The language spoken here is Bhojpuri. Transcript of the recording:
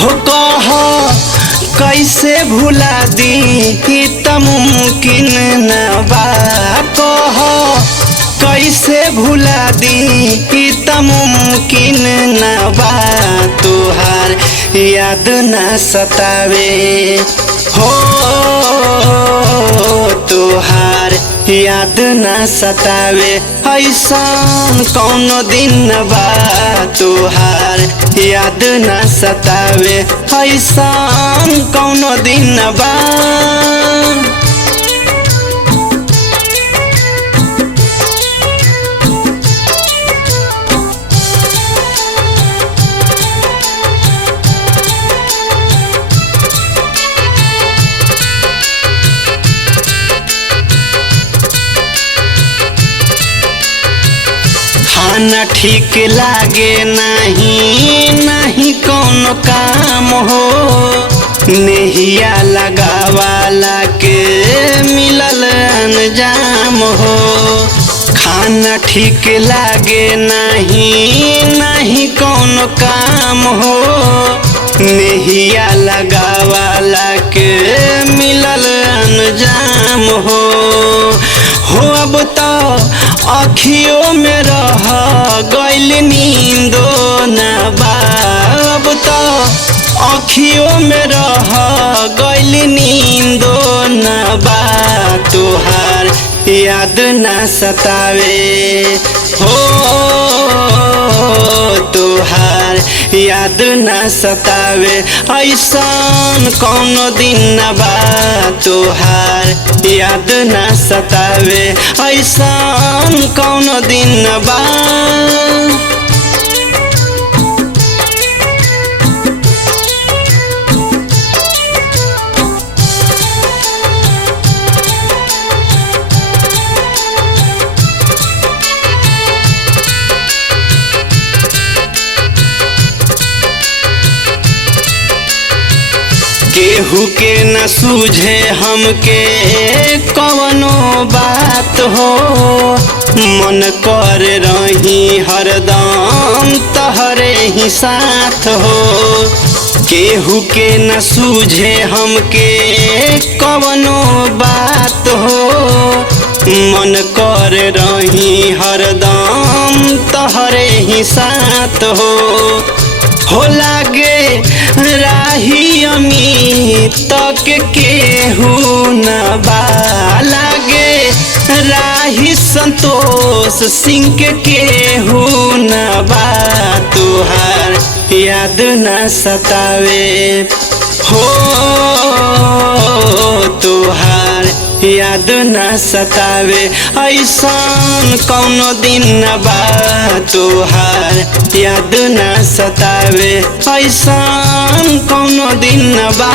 हो कह कैसे भुला दी ई त मुमकिन न बा। कह कैसे भुला दी ई त मुमकिन न बा। तुहार याद न सतावे हो तुहार याद न सतावे ऐसन कौनो दिन बा। तुहार याद न सतावे ऐसन कौनो दिन बा। खाना ठीक लागे नहीं कौनो काम हो। नेहिया लगावाला के मिलल अंजाम हो। खाना ठीक लागे नहीं कौनो काम हो। नेहिया लगावाला के मिलल अंजाम हो। अब तो अखियों में रह गइल नींदो न बा। अब तो अखियों में रह गइल नींदो न बा। तुहार याद न सतावे हो तुहार याद न सतावे ऐसन कौनो दिन न बा। तुहार याद न सतावे ऐसन कौनो दिन न बा। केहू के न सूझे हमके कवनो बात हो। मन कर रही हरदम तहरे ही साथ हो। केहू के न सूझे हमके कवनो बात हो। मन कर रही हरदम तहरे ही साथ हो लागे राही अमित तक केहू न बा। लागे राही संतोष सिंह के केहू न बा। तुहार याद न सतावे हो तुहार याद न सतावे ऐसन कौनो दिन न बा। तुहार याद न सतावे ऐसन कौनो दिन न बा।